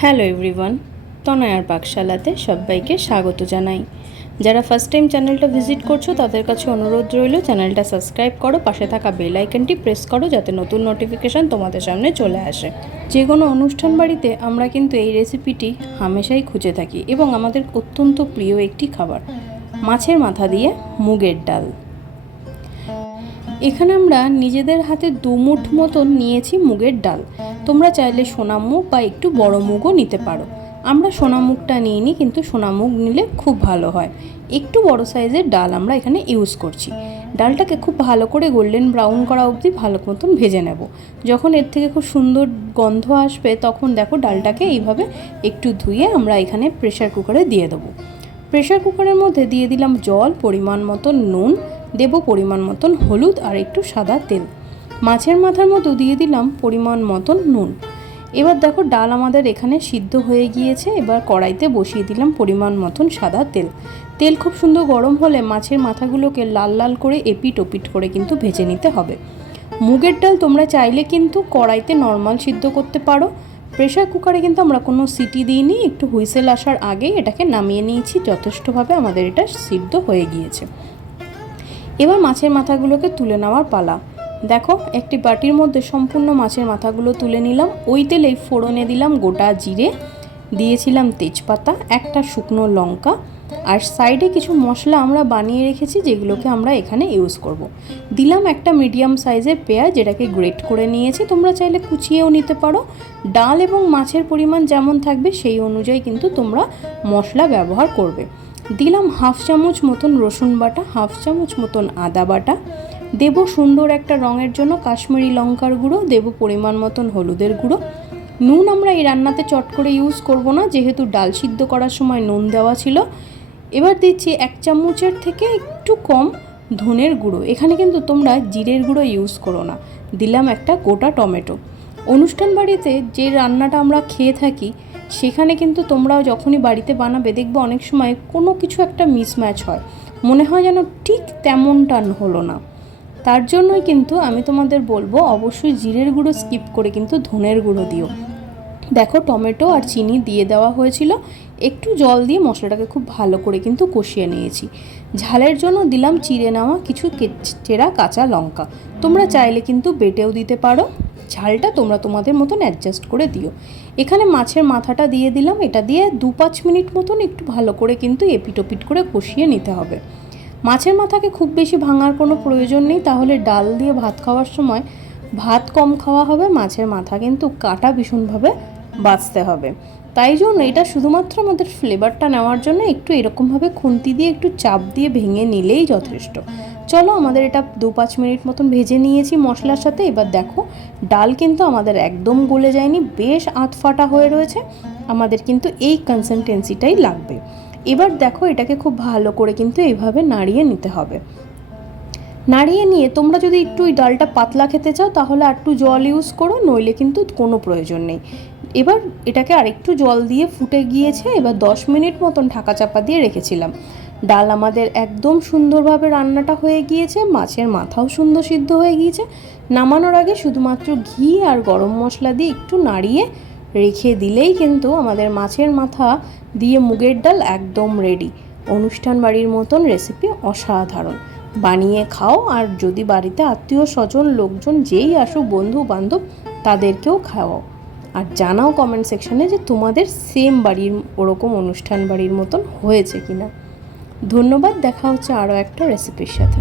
Hello everyone, তনয়ার পাকশালাতে সবাইকে স্বাগত জানাই। যারা ফার্স্ট টাইম চ্যানেলটা ভিজিট করছো তাদের কাছে অনুরোধ রইল, চ্যানেলটা সাবস্ক্রাইব করো, পাশে থাকা বেল আইকনটি প্রেস করো যাতে নতুন নোটিফিকেশান তোমাদের সামনে চলে আসে। যে কোনো অনুষ্ঠান বাড়িতে আমরা কিন্তু এই রেসিপিটি হামেশাই খুঁজে থাকি এবং আমাদের অত্যন্ত প্রিয় একটি খাবার, মাছের মাথা দিয়ে মুগের ডাল। এখানে আমরা নিজেদের হাতে 2 মুঠ মতন নিয়েছি মুগের ডাল। তোমরা চাইলে সোনা মুগ বা একটু বড় মুগও নিতে পারো। আমরা সোনা মুগটা নিইনি, কিন্তু সোনা মুগ নিলে খুব ভালো হয়। একটু বড় সাইজের ডাল আমরা এখানে ইউজ করছি। ডালটাকে খুব ভালো করে গোল্ডেন ব্রাউন করা অবধি ভালো মতন ভেজে নেব। যখন এর থেকে খুব সুন্দর গন্ধ আসবে তখন দেখো ডালটাকে এইভাবে একটু ধুয়ে আমরা এখানে প্রেশার কুকারে দিয়ে দেবো। প্রেশার কুকারের মধ্যে দিয়ে দিলাম জল, পরিমাণ মতন নুন, দেব পরিমাণ মতন হলুদ আর একটু সাদা তেল। মাছের মাথার মতো দিয়ে দিলাম পরিমাণ মতন নুন। এবার দেখো ডাল আমাদের এখানে সিদ্ধ হয়ে গিয়েছে। এবার কড়াইতে বসিয়ে দিলাম পরিমাণ মতন সাদা তেল। তেল খুব সুন্দর গরম হলে মাছের মাথাগুলোকে লাল লাল করে এপিট ওপিট করে কিন্তু ভেজে নিতে হবে। মুগের ডাল তোমরা চাইলে কিন্তু কড়াইতে নর্মাল সিদ্ধ করতে পারো। প্রেশার কুকারে কিন্তু আমরা কোনো সিটি দিইনি, একটু হুইসেল আসার আগেই এটাকে নামিয়ে নিয়েছি। যথেষ্টভাবে আমাদের এটা সিদ্ধ হয়ে গিয়েছে। এবার মাছের মাথাগুলোকে তুলে নেওয়ার পালা। দেখো একটি বাটির মধ্যে সম্পূর্ণ মাছের মাথাগুলো তুলে নিলাম। ওই তেলেই ফোড়নে দিলাম গোটা জিরে, দিয়েছিলাম তেজপাতা, একটা শুকনো লঙ্কা, আর সাইডে কিছু মশলা আমরা বানিয়ে রেখেছি যেগুলোকে আমরা এখানে ইউজ করব। দিলাম একটা মিডিয়াম সাইজের পেঁয়াজ, যেটাকে গ্রেট করে নিয়েছি। তোমরা চাইলে কুচিয়েও নিতে পারো। ডাল এবং মাছের পরিমাণ যেমন থাকবে সেই অনুযায়ী কিন্তু তোমরা মশলা ব্যবহার করবে। দিলাম 1/2 চামচ মতন রসুন বাটা, 1/2 চামচ মতন আদা বাটা, দেব সুন্দর একটা রঙের জন্য কাশ্মীরি লঙ্কার গুঁড়ো, দেব পরিমাণ মতন হলুদের গুঁড়ো। নুন আমরা এই রান্নাতে চট করে ইউজ করব না, যেহেতু ডাল সিদ্ধ করার সময় নুন দেওয়া ছিল। এবার দিচ্ছি 1 চামচের থেকে একটু কম ধনের গুঁড়ো। এখানে কিন্তু তোমরা জিরের গুঁড়ো ইউজ করো না। দিলাম একটা গোটা টমেটো। অনুষ্ঠান বাড়িতে যে রান্নাটা আমরা খেয়ে থাকি সেখানে কিন্তু তোমরাও যখনই বাড়িতে বানাবে দেখবে অনেক সময় কোনো কিছু একটা মিসম্যাচ হয়, মনে হয় যেন ঠিক তেমনটা হলো না। তার জন্যই কিন্তু আমি তোমাদের বলবো অবশ্যই জিরের গুঁড়ো স্কিপ করে কিন্তু ধনের গুঁড়ো দিও। দেখো টমেটো আর চিনি দিয়ে দেওয়া হয়েছিল, একটু জল দিয়ে মশলাটাকে খুব ভালো করে কিন্তু কষিয়ে নিয়েছি। ঝালের জন্য দিলাম চিড়ে নেওয়া কিছু চেরা কাঁচা লঙ্কা। তোমরা চাইলে কিন্তু বেটেও দিতে পারো, ঝালটা তোমরা তোমাদের মতন অ্যাডজাস্ট করে দিও। এখানে মাছের মাথাটা দিয়ে দিলাম, এটা দিয়ে 2-5 মিনিট মতন একটু ভালো করে কিন্তু এপিট ওপিট করে কষিয়ে নিতে হবে। মাছের মাথাকে খুব বেশি ভাঙার কোনো প্রয়োজন নেই, তাহলে ডাল দিয়ে ভাত খাওয়ার সময় ভাত কম খাওয়া হবে, মাছের মাথা কিন্তু কাটা ভীষণভাবে বাঁচতে হবে। তাই জন্য এটা শুধুমাত্র আমাদের ফ্লেভারটা নেওয়ার জন্য একটু এরকমভাবে খুন্তি দিয়ে একটু চাপ দিয়ে ভেঙে নিলেই যথেষ্ট। চলো আমাদের এটা 2-5 মিনিট মতন ভেজে নিয়েছি মশলার সাথে। এবার দেখো ডাল কিন্তু আমাদের একদম গলে যায়নি, বেশ আধফাটা হয়ে রয়েছে। আমাদের কিন্তু এই কনসিস্টেন্সিটাই লাগবে। এবার দেখো এটাকে খুব ভালো করে কিন্তু এইভাবে নাড়িয়ে নিতে হবে। নাড়িয়ে নিয়ে তোমরা যদি একটু ওই ডালটা পাতলা খেতে চাও তাহলে আর একটু জল ইউজ করো, নইলে কিন্তু কোনো প্রয়োজন নেই। এবার এটাকে আরেকটু জল দিয়ে ফুটে গিয়েছে। এবার 10 মিনিট মতন ঢাকা চাপা দিয়ে রেখেছিলাম। ডাল আমাদের একদম সুন্দরভাবে রান্নাটা হয়ে গিয়েছে, মাছের মাথাও সুন্দর সিদ্ধ হয়ে গিয়েছে। নামানোর আগে শুধুমাত্র ঘি আর গরম মশলা দিয়ে একটু নাড়িয়ে রেখে দিলেই কিন্তু আমাদের মাছের মাথা দিয়ে মুগের ডাল একদম রেডি। অনুষ্ঠান বাড়ির মতন রেসিপি অসাধারণ। বানিয়ে খাও, আর যদি বাড়িতে আত্মীয় স্বজন লোকজন যেই আসুক, বন্ধু বান্ধব, তাদেরকেও খাওয়াও। আর জানাও কমেন্ট সেকশানে যে তোমাদের সেম বাড়ির ওরকম অনুষ্ঠান বাড়ির মতন হয়েছে কিনা। ধন্যবাদ, দেখা হচ্ছে আরও একটা রেসিপির সাথে।